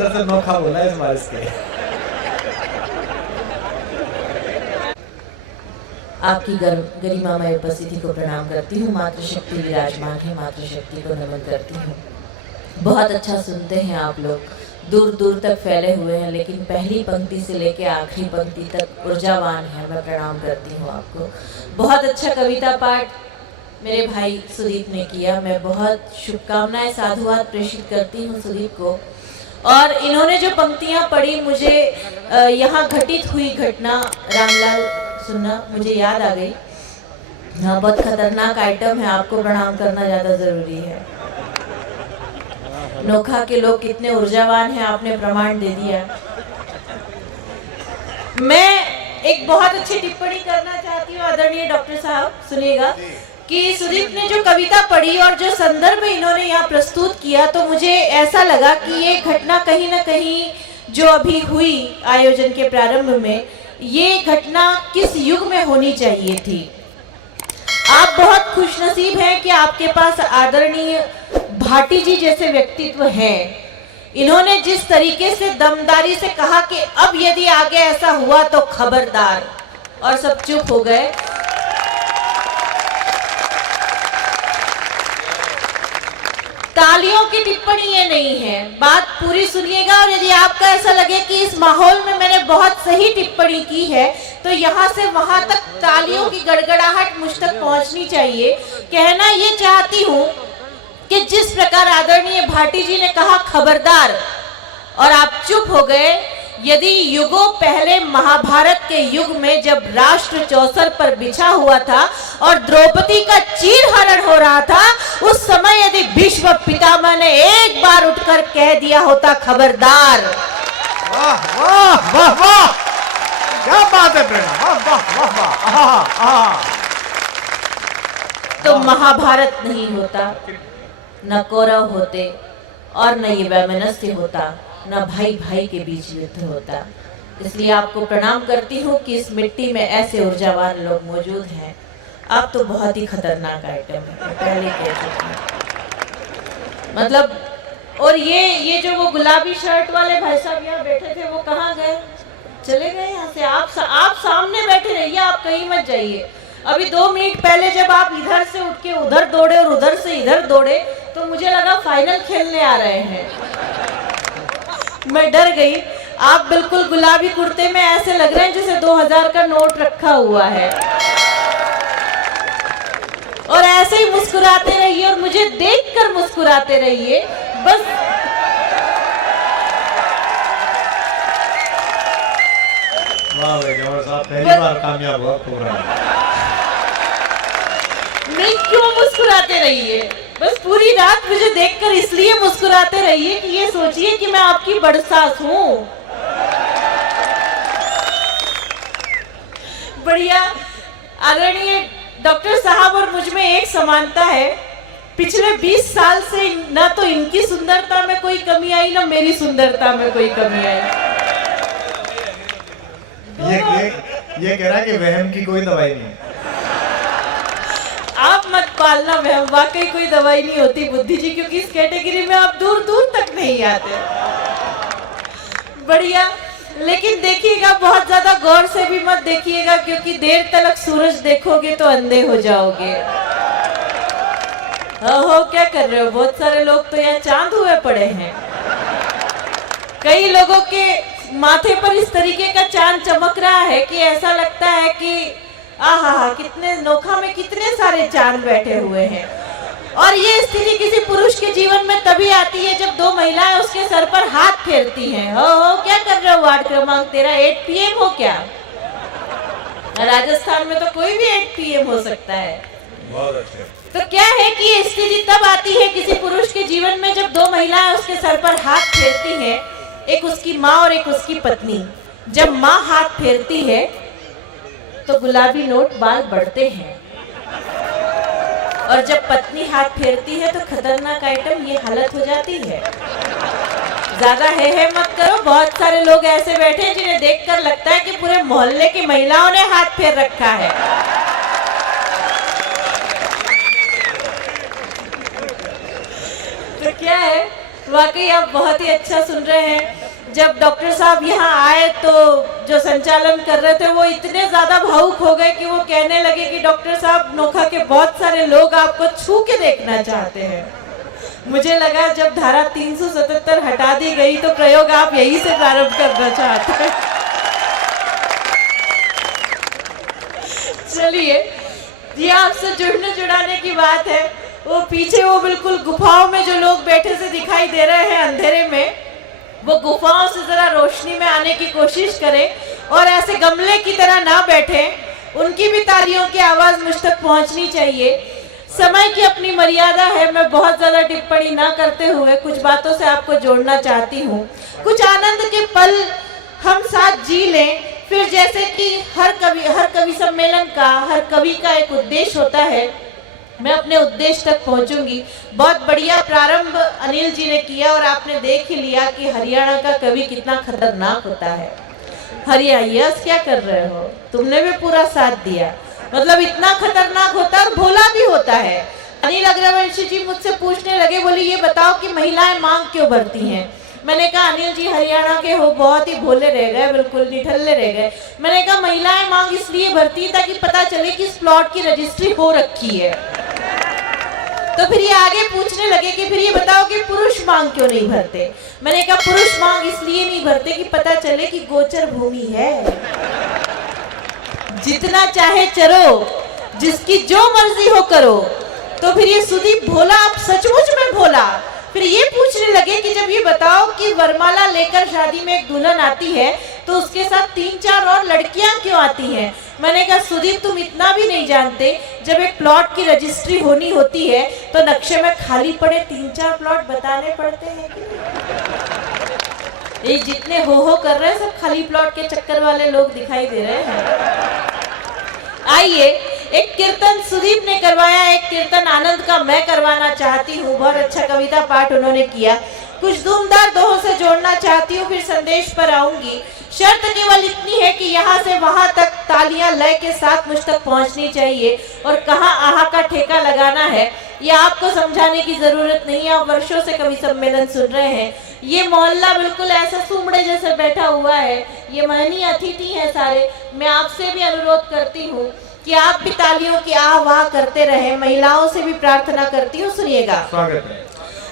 अंदर से नोखा बोला इस बारिश के। आपकी गरिमामय उपस्थिति को प्रणाम करती हूँ। मातृशक्ति विराजमान है, मातृशक्ति को नमन करती हूँ। बहुत अच्छा सुनते हैं आप लोग, दूर दूर तक फैले हुए हैं, लेकिन पहली पंक्ति से लेकर आखिरी पंक्ति तक ऊर्जावान है। मैं प्रणाम करती हूँ आपको। बहुत अच्छा कविता पाठ मेरे भाई सुदीप ने किया। मैं बहुत शुभकामनाएं साधुवाद प्रेषित करती हूँ सुदीप को। और इन्होंने जो पंक्तियाँ पढ़ी, मुझे यहाँ घटित हुई घटना रामलाल सुनना मुझे याद आ गई। हाँ, बहुत खतरनाक आइटम है, आपको प्रणाम करना ज़्यादा ज़रूरी है। नोखा के लोग कितने ऊर्जावान हैं, आपने प्रमाण दे दिया। मैं एक बहुत अच्छी टिप्पणी करना चाहती हूँ आदरणीय डॉक्टर साहब, सुनिएगा कि सुदीप ने जो कविता पढ़ी और जो संदर्भ इन्होंने यहाँ प्रस्तुत किया, तो मुझे ऐसा लगा कि ये घटना कहीं ना कहीं जो अभी हुई आयोजन के प्रारंभ में, ये घटना किस युग में होनी चाहिए थी। आप बहुत खुशनसीब हैं कि आपके पास आदरणीय भाटी जी जैसे व्यक्तित्व हैं। इन्होंने जिस तरीके से दमदारी से कहा कि अब यदि आगे ऐसा हुआ तो खबरदार, और सब चुप हो गए। तालियों की टिप्पणी ये नहीं है, बात पूरी सुनिएगा। और यदि आपका ऐसा लगे कि इस माहौल में मैंने बहुत सही टिप्पणी की है, तो यहाँ से वहां तक तालियों की गड़गड़ाहट मुझ तक पहुंचनी चाहिए। कहना ये चाहती हूँ कि जिस प्रकार आदरणीय भाटी जी ने कहा खबरदार, और आप चुप हो गए, यदि युगों पहले महाभारत के युग में जब राष्ट्र चौसर पर बिछा हुआ था और द्रौपदी का चीरहरण हो रहा था, उस समय यदि भीष्म पितामह ने एक बार उठकर कह दिया होता खबरदार। वाह वाह वाह वाह, क्या बात है प्रेरणा, वाह वाह वाह वाह। तो महाभारत नहीं होता, न कौरव होते, और न ये वैमनस्य होता, न भाई भाई के बीच युद्ध होता। इसलिए आपको प्रणाम करती हूँ कि इस मिट्टी में ऐसे ऊर्जावान लोग मौजूद हैं। आप तो बहुत ही खतरनाक आइटम है, पहले कह चुकी हूं। मतलब, और ये जो वो गुलाबी शर्ट वाले भाई साहब यहाँ बैठे थे, वो कहाँ गए? चले गए यहाँ से। आप सामने बैठे रहिए, आप कहीं मत जाइए। अभी 2 मिनट पहले जब आप इधर से उठ के उधर दौड़े और उधर से इधर दौड़े, तो मुझे लगा फाइनल खेलने आ रहे हैं। मैं डर गई। आप बिल्कुल गुलाबी कुर्ते में ऐसे लग रहे हैं जैसे 2000 का नोट रखा हुआ है, और ऐसे ही मुस्कुराते रहिए और मुझे देखकर मुस्कुराते रहिए बस। वाह भाई जवाहर साहब, पहली बार कामयाब हुआ प्रोग्राम। नहीं, क्यों मुस्कुराते रहिए, बस पूरी रात मुझे देखकर इसलिए मुस्कुराते रहिए कि ये सोचिए कि मैं आपकी बड़सास हूँ। बढ़िया। आदरणीय डॉक्टर साहब और मुझ में एक समानता है। पिछले 20 साल से ना तो इनकी सुंदरता में कोई कमी आई, ना मेरी सुंदरता में कोई कमी आई। ये कह रहा है कि वहम की कोई दवाई नहीं। आप मत पालना वहम, वाकई कोई दवाई नहीं होती बुद्धि जी, क्योंकि इस कैटेगरी में आप दूर दूर तक नहीं आते। बढ़िया। लेकिन देखिएगा, बहुत ज्यादा गौर से भी मत देखिएगा, क्योंकि देर तक सूरज देखोगे तो अंधे हो जाओगे। हो क्या कर रहे हो? बहुत सारे लोग तो यहाँ चांद हुए पड़े हैं। कई लोगों के माथे पर इस तरीके का चांद चमक रहा है कि ऐसा लगता है कि आहा, कितने नोखा में कितने सारे चांद बैठे हुए हैं। और ये स्थिति किसी पुरुष के जीवन में तभी आती है जब 2 महिलाएं उसके सर पर हाथ फेरती हैं। हो क्या कर रहे हो? वार्ड क्रमांक 13 8 PM हो क्या? राजस्थान में तो कोई भी 8 PM हो सकता है। बहुत अच्छे। तो क्या है कि ये स्थिति तब आती है किसी पुरुष के जीवन में जब 2 महिलाएं उसके सर पर हाथ फेरती हैं, एक उसकी माँ और एक उसकी पत्नी। जब माँ हाथ फेरती है तो गुलाबी नोट बाल बढ़ते हैं, और जब पत्नी हाथ फेरती है तो खतरनाक आइटम ये हालत हो जाती है। ज्यादा है मत करो। बहुत सारे लोग ऐसे बैठे हैं जिन्हें देखकर लगता है कि पूरे मोहल्ले की महिलाओं ने हाथ फेर रखा है। तो क्या है, वाकई आप बहुत ही अच्छा सुन रहे हैं। जब डॉक्टर साहब यहाँ आए तो जो संचालन कर रहे थे वो इतने ज्यादा भावुक हो गए कि वो कहने लगे कि डॉक्टर साहब, नोखा के बहुत सारे लोग आपको छू के देखना चाहते हैं। मुझे लगा जब धारा 377 हटा दी गई तो प्रयोग आप यही से प्रारंभ करना चाहते हैं। चलिए, ये आपसे जुड़ने जुड़ाने की बात है। वो पीछे वो बिल्कुल गुफाओं में जो लोग बैठे से दिखाई दे रहे हैं अंधेरे में, वो गुफाओं से जरा रोशनी में आने की कोशिश करें और ऐसे गमले की तरह ना बैठें। उनकी भी तालियों की आवाज मुझ तक पहुंचनी चाहिए। समय की अपनी मर्यादा है। मैं बहुत ज्यादा टिप्पणी ना करते हुए कुछ बातों से आपको जोड़ना चाहती हूँ। कुछ आनंद के पल हम साथ जी लें। फिर जैसे कि हर कवि सम्मेलन का, हर कवि का एक उद्देश्य होता है, मैं अपने उद्देश्य तक पहुंचूंगी। बहुत बढ़िया प्रारंभ अनिल जी ने किया और आपने देख ही लिया कि हरियाणा का कवि कितना खतरनाक होता है। हरियाणा, यस क्या कर रहे हो? तुमने भी पूरा साथ दिया। मतलब इतना खतरनाक होता है और भोला भी होता है। अनिल अग्रवंशी जी मुझसे पूछने लगे, बोली ये बताओ कि महिलाएं मांग क्यों भरती हैं? मैंने कहा अनिल जी हरियाणा के हो, बहुत ही भोले रह गए, बिल्कुल निठल्ले रह गए। मैंने कहा महिलाएं मांग इसलिए भरती है ताकि पता चले कि इस प्लॉट की रजिस्ट्री हो रखी है। तो फिर ये आगे पूछने लगे कि फिर ये बताओ कि पुरुष मांग क्यों नहीं भरते? मैंने कहा पुरुष मांग इसलिए नहीं भरते कि पता चले कि गोचर भूमि है, जितना चाहे चरो, जिसकी जो मर्जी हो करो। तो फिर ये सुदीप भोला, आप सचमुच में भोला। फिर ये पूछने लगे कि जब ये बताओ कि वरमाला लेकर शादी में एक दुल्हन आती है तो उसके साथ 3-4 और लड़कियां क्यों आती हैं? मैंने कहा सुदीप तुम इतना भी नहीं जानते, जब एक प्लॉट की रजिस्ट्री होनी होती है तो नक्शे में खाली पड़े 3-4 प्लॉट बताने पड़ते हैं कि ये जितने हो कर रहे हैं सब खाली प्लॉट के चक्कर वाले लोग दिखाई दे रहे हैं। आइए, एक कीर्तन सुदीप ने करवाया, एक कीर्तन आनंद का मैं करवाना चाहती हूँ। बहुत अच्छा कविता पाठ उन्होंने किया। कुछ धूमदार दोहों से जोड़ना चाहती हूँ, फिर संदेश पर आऊंगी। शर्त केवल इतनी है कि यहाँ से वहां तक तालियां लय के साथ मुझ तक पहुंचनी चाहिए। और कहाँ आहा का ठेका लगाना है ये आपको समझाने की जरूरत नहीं है। आप वर्षों से कवि सम्मेलन सुन रहे हैं। ये मोहल्ला बिल्कुल ऐसा सुमड़े जैसे बैठा हुआ है। ये महनी अतिथि हैं सारे। मैं आपसे भी अनुरोध करती हूँ कि आप भी तालियों की आह वाह करते रहे। महिलाओं से भी प्रार्थना करती हूँ, सुनिएगा।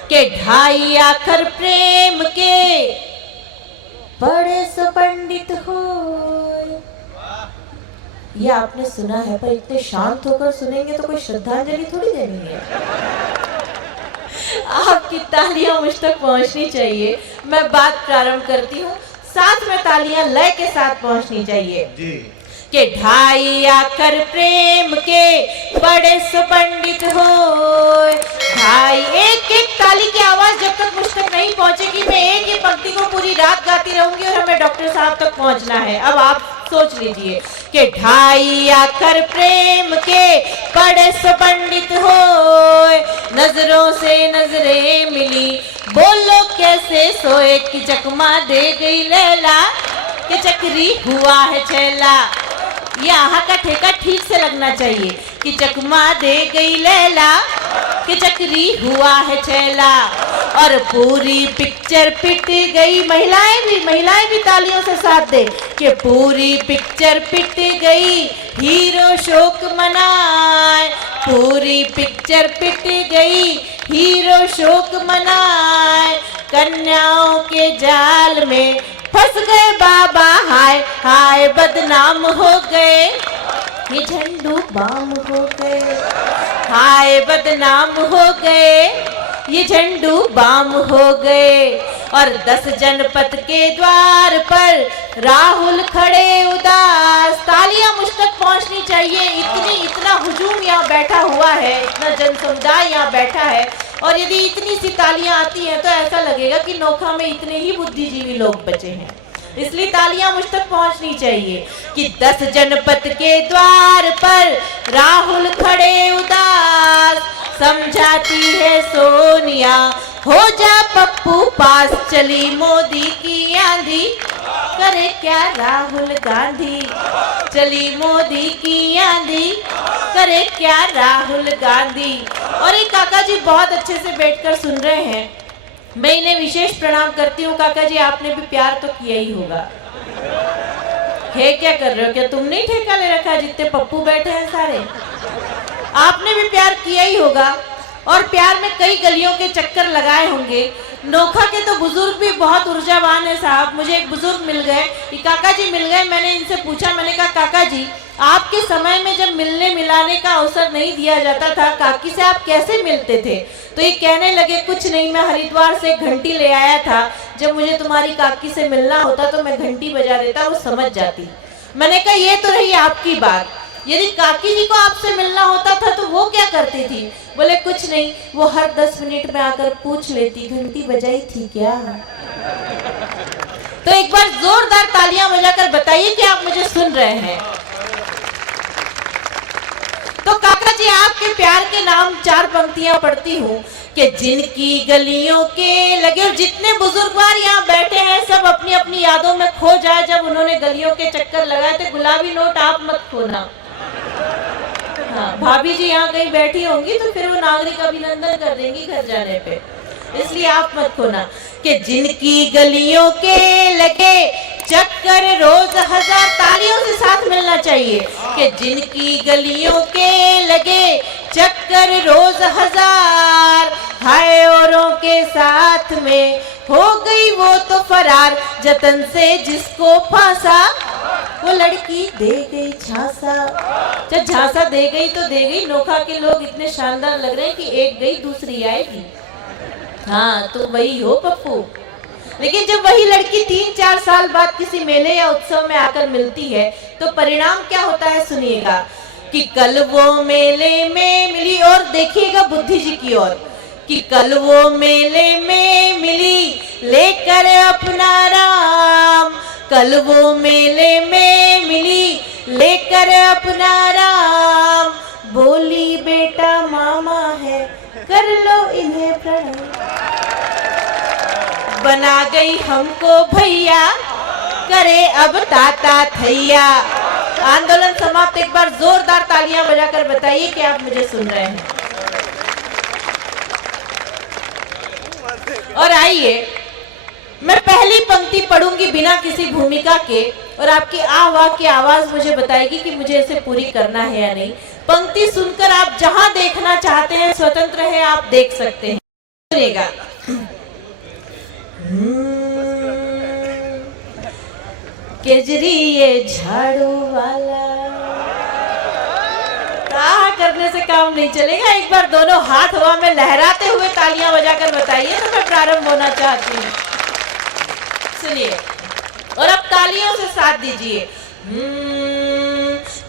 के ढाई आखर प्रेम के बड़े सो पंडित हो। ये आपने सुना है, पर इतने शांत होकर सुनेंगे तो कोई श्रद्धांजलि थोड़ी देनी है। आपकी तालियां मुझ तक पहुंचनी चाहिए। मैं बात प्रारंभ करती हूँ, साथ में तालियां लय के साथ पहुंचनी चाहिए जी। के ढाई आखर प्रेम के बड़े सो पंडित हो। ढाई, एक एक ताली की आवाज जब तक मुझ तक नहीं पहुंचेगी मैं एक ही पंक्ति को पूरी रात गाती रहूंगी और हमें डॉक्टर साहब तक पहुंचना है। अब आप सोच लीजिए कि ढाई आखर प्रेम के बड़े सो पंडित हो। नजरों से नजरें मिली, बोलो कैसे सोए कि चकमा दे गई लैला, कि चक्री हुआ है छैला। ये आहा का ठेका ठीक से लगना चाहिए कि चकमा दे गई लैला, कि चक्री हुआ है छैला। और पूरी पिक्चर पिट गई, महिलाएं भी तालियों से साथ दे, कि पूरी पिक्चर पिट गई, हीरो शोक मनाए। पूरी पिक्चर पिट गई, हीरो शोक मनाए। कन्याओं के जाल में फंस गए बाबा, हाय हाय बदनाम हो गए, ये झंडू बाम हो गए। हाय बदनाम हो गए, ये झंडू बाम हो गए। और 10 जनपद के द्वार पर राहुल खड़े उदास। तालियां मुझ तक पहुंचनी चाहिए। इतना हुजूम यहाँ बैठा हुआ है, इतना जन समुदाय यहाँ बैठा है। और यदि इतनी सी तालियां आती हैं तो ऐसा लगेगा कि नोखा में इतने ही बुद्धिजीवी लोग बचे हैं। इसलिए तालियां मुझ तक पहुंचनी चाहिए कि 10 जनपद के द्वार पर राहुल खड़े उदास। समझाती है सोनिया, हो जा पप्पू पास, चली मोदी की आंधी, करे क्या राहुल गांधी। चली मोदी की आंधी, करे क्या राहुल गांधी। और एक काका जी बहुत अच्छे से बैठकर सुन रहे हैं। मैं इन्हें विशेष प्रणाम करती हूँ। काका जी आपने भी प्यार तो किया ही होगा। है क्या कर रहे हो? क्या तुम नहीं ठेका ले रखा है? जितने पप्पू बैठे हैं सारे, आपने भी प्यार किया ही होगा और प्यार में कई गलियों के चक्कर लगाए होंगे। नोखा के तो बुजुर्ग भी बहुत ऊर्जावान है साहब। मुझे एक बुजुर्ग मिल गए, काका जी मिल गए। मैंने इनसे पूछा, मैंने कहा काका जी आपके समय में जब मिलने मिलाने का अवसर नहीं दिया जाता था, काकी से आप कैसे मिलते थे? तो ये कहने लगे कुछ नहीं, मैं हरिद्वार से घंटी ले आया था। जब मुझे तुम्हारी काकी से मिलना होता तो मैं घंटी बजा देता, वो समझ जाती। मैंने कहा ये तो रही आपकी बात, यदि काकी जी को आपसे मिलना होता था तो वो क्या करती थी? बोले कुछ नहीं, वो हर 10 मिनट में आकर पूछ लेती घंटी बजाई थी क्या। तो एक बार जोरदार तालियां बजाकर बताइए कि आप मुझे सुन रहे हैं। तो काका जी आपके प्यार के नाम 4 पंक्तियां पढ़ती हूँ कि जिनकी गलियों के लगे, और जितने बुजुर्गवार यहाँ बैठे हैं सब अपनी अपनी यादों में खो जाए जब उन्होंने गलियों के चक्कर लगाए थे। गुलाबी नोट आप मत खोना। हाँ, भाभी जी यहाँ कहीं बैठी होंगी तो फिर वो नागरिक अभिनंदन कर देंगी घर जाने पे, इसलिए आप मत खोना। कि जिनकी गलियों के लगे चक्कर रोज हजार, तालियों से साथ मिलना चाहिए। कि जिनकी गलियों के लगे चक्कर रोज हजार, हाय औरों के साथ में हो गई वो तो फरार, जतन से जिसको फांसा वो लड़की दे गई झांसा। जब झांसा दे गई तो दे गई। नोखा के लोग इतने शानदार लग रहे हैं कि एक गई दूसरी आएगी। हाँ तो वही हो पप्पू। लेकिन जब वही लड़की 3-4 साल बाद किसी मेले या उत्सव में आकर मिलती है तो परिणाम क्या होता है सुनिएगा। कि कल वो मेले में मिली, और देखिएगा बुद्धि जी की ओर, कि कल वो मेले में मिली लेकर अपना राम, कल वो मेले में मिली लेकर अपना राम, बोली बेटा मामा है कर लो इन्हें प्रणाम, बना गई हमको भैया करे अब ताता थैया। आंदोलन समाप्त। एक बार जोरदार तालियां बजाकर बताइए कि आप मुझे सुन रहे हैं। और आइए मैं पहली पंक्ति पढ़ूंगी बिना किसी भूमिका के, और आपकी आह वाह की आवाज मुझे बताएगी कि मुझे इसे पूरी करना है या नहीं। पंक्ति सुनकर आप जहां देखना चाहते हैं स्वतंत्र है, आप देख सकते हैं। सुनिएगा। केजरी ये झाड़ू वाला, करने से काम नहीं चलेगा। एक बार दोनों हाथ हवा में लहराते हुए तालियां बजाकर बताइए तो मैं प्रारंभ होना चाहती हूँ। सुनिए और अब तालियों से साथ दीजिए।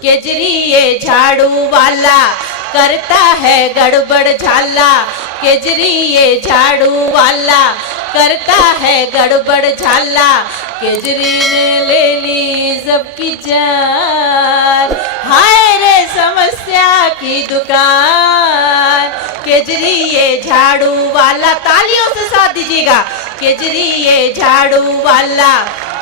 केजरी ये झाड़ू वाला करता है गड़बड़ झाला, केजरी ये झाड़ू वाला करता है गड़बड़ झाला, केजरी ने ले ली सबकी जान, हाय रे समस्या की दुकान, केजरी ये झाड़ू वाला। तालियों से साथ दीजिएगा। केजरी ये झाड़ू वाला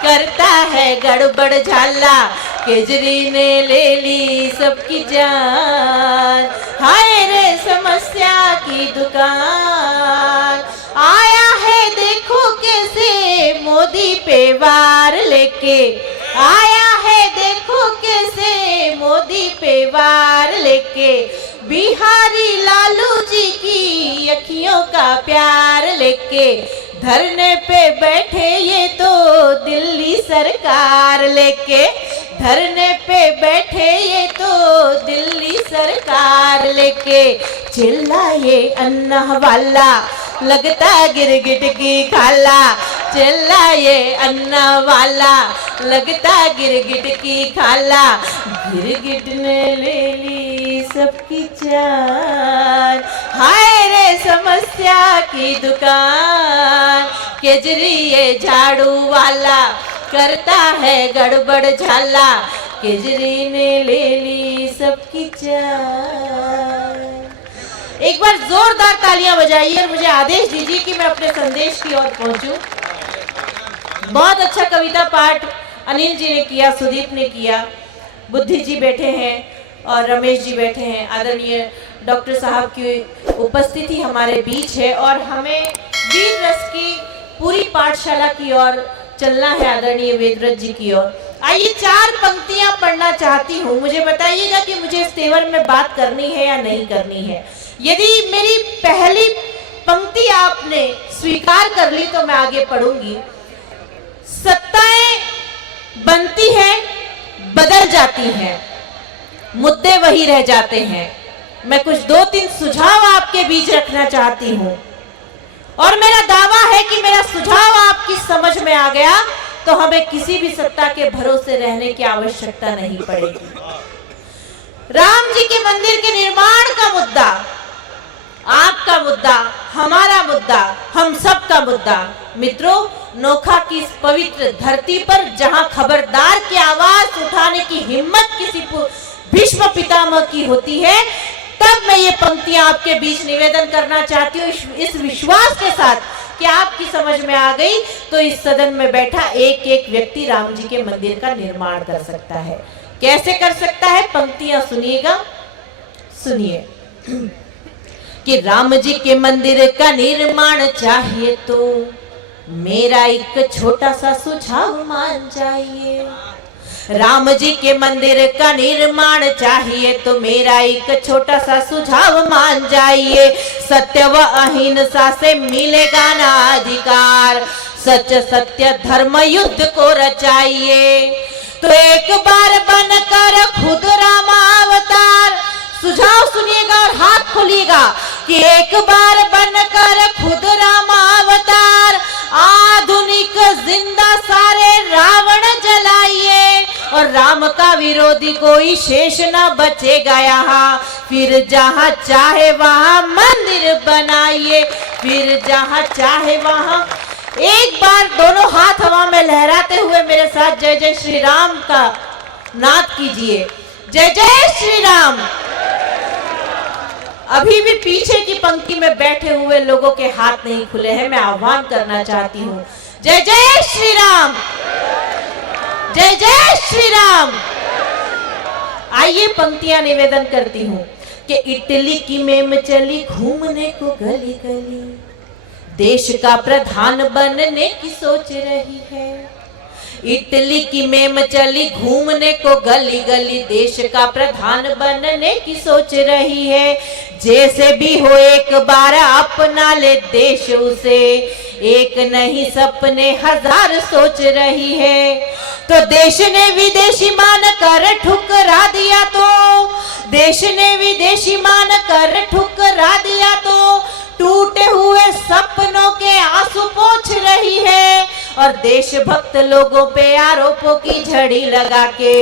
करता है गड़बड़ झाला, केजरी ने ले ली सबकी जान, हाय रे समस्या की दुकान। आया है देखो कैसे मोदी पे वार लेके, आया है देखो कैसे मोदी पे वार लेके, बिहारी लालू जी की अखियों का प्यार लेके, धरने पे बैठे ये तो दिल्ली सरकार लेके, धरने पे बैठे ये तो दिल्ली सरकार लेके, चिल्लाए अन्ना वाला लगता गिरगिट की खाला, चिल्लाए अन्ना वाला लगता गिरगिट की खाला, गिरगिट ने ले ली सबकी जान, हाय रे समस्या की दुकान, केजरी ये झाड़ू वाला करता है गड़बड़ झाला, केजरी ने ले ली सबकी जान। एक बार जोरदार तालियां बजाइए और मुझे आदेश दीजिए कि मैं अपने संदेश की ओर पहुंचूं। बहुत अच्छा कविता पाठ अनिल जी ने किया, सुदीप ने किया, बुद्धि जी बैठे हैं और रमेश जी बैठे हैं। आदरणीय डॉक्टर साहब की उपस्थिति हमारे बीच है और हमें वीर रस की पूरी पाठशाला की ओर चलना है, आदरणीय वेदव्रत जी की ओर। आइए 4 पंक्तियां पढ़ना चाहती हूँ, मुझे बताइएगा कि मुझे इस तेवर में बात करनी है या नहीं करनी है। यदि मेरी पहली पंक्ति आपने स्वीकार कर ली तो मैं आगे पढ़ूंगी। सत्ताएं बनती हैं, बदल जाती हैं, मुद्दे वही रह जाते हैं। मैं कुछ 2-3 सुझाव आपके बीच रखना चाहती हूं और मेरा दावा है कि मेरा सुझाव आपकी समझ में आ गया तो हमें किसी भी सत्ता के भरोसे रहने की आवश्यकता नहीं पड़ेगी। राम जी के मंदिर के निर्माण का मुद्दा आपका मुद्दा, हमारा मुद्दा, हम सब का मुद्दा। मित्रों, नोखा की इस पवित्र धरती पर जहां खबरदार की आवाज उठाने की हिम्मत किसी भीष्म पितामह की होती है, तब मैं ये पंक्तियां आपके बीच निवेदन करना चाहती हूँ, इस विश्वास के साथ कि आपकी समझ में आ गई तो इस सदन में बैठा एक एक व्यक्ति राम जी के मंदिर का निर्माण कर सकता है। कैसे कर सकता है? पंक्तियां सुनिएगा, सुनिए कि राम जी के मंदिर का निर्माण चाहिए तो मेरा एक छोटा सा सुझाव मान जाइए। राम जी के मंदिर का निर्माण चाहिए तो मेरा एक छोटा सा सुझाव मान जाइए। सत्य व अहिंसा से मिलेगा ना अधिकार, सच सत्य धर्म युद्ध को रचाइए। तो एक बार बनकर खुद रामावतार, सुझाव सुनिएगा और हाथ खोलिएगा कि एक बार बनकर खुद रामावतार, आधुनिक जिंदा सारे रावण जलाइए और राम का विरोधी कोई शेष न बचेगा यहाँ। फिर जहाँ चाहे वहाँ मंदिर बनाइए, फिर जहाँ चाहे वहाँ। एक बार दोनों हाथ हवा में लहराते हुए मेरे साथ जय जय श्री राम का नाद कीजिए। जय जय श्री राम। अभी भी पीछे की पंक्ति में बैठे हुए लोगों के हाथ नहीं खुले हैं, मैं आह्वान करना चाहती हूँ। जय जय श्री राम, जय जय श्री राम। आइए पंक्तियां निवेदन करती हूँ कि इटली की मेम चली घूमने को गली गली, देश का प्रधान बनने की सोच रही है। इटली की मेम चली घूमने को गली गली, देश का प्रधान बनने की सोच रही है। जैसे भी हो एक बार अपना ले देश उसे, एक नहीं सपने हजार सोच रही है। तो देश ने विदेशी मान कर ठुकरा दिया, तो देश ने विदेशी मान कर ठुकरा दिया, तो टूटे हुए सपनों के आंसू पोंछ रही है और देशभक्त लोगों पे आरोपों की झड़ी लगा के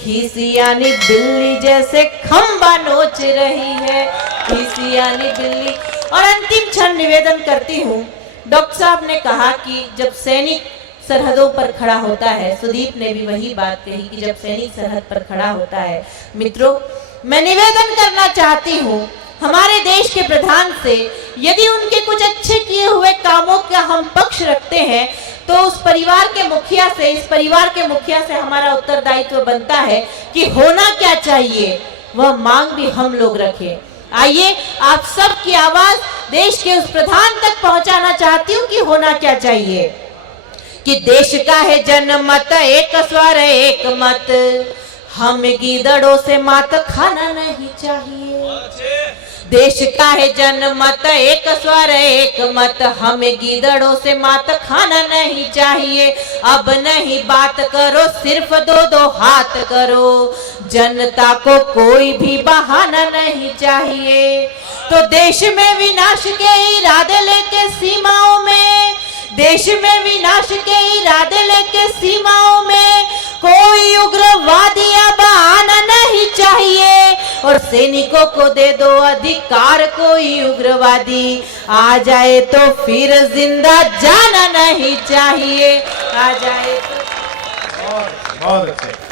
खीसियानी बिल्ली जैसे खंबा नोच रही है, खीसियानी बिल्ली। और अंतिम क्षण निवेदन करती हूँ, डॉक्टर साहब ने कहा कि जब सैनिक सरहदों पर खड़ा होता है, सुदीप ने भी वही बात कही कि जब सैनिक सरहद पर खड़ा होता है। मित्रों, मैं निवेदन करना चाहती हूँ हमारे देश के प्रधान से, यदि उनके कुछ अच्छे किए हुए कामों का हम पक्ष रखते हैं तो उस परिवार के मुखिया से, इस परिवार के मुखिया से हमारा उत्तरदायित्व बनता है कि होना क्या चाहिए वह मांग भी हम लोग रखें। आइए आप सबकी आवाज देश के उस प्रधान तक पहुंचाना चाहती हूँ कि होना क्या चाहिए। कि देश का है जनमत एक स्वर एक मत, हम गीदड़ों से मात खाना नहीं चाहिए। देश का है जनमत एक स्वर एक मत, हमें गीदड़ों से मात खाना नहीं चाहिए। अब नहीं बात करो, सिर्फ दो दो हाथ करो, जनता को कोई भी बहाना नहीं चाहिए। तो देश में विनाश के इरादे लेके सीमाओं में, देश में विनाश के इरादे लेके सीमाओं में कोई उग्रवादी या बहाना नहीं चाहिए और सैनिकों को दे दो अधिकार, कोई उग्रवादी आ जाए तो फिर जिंदा जाना नहीं चाहिए, आ जाए तो। बहुत अच्छे।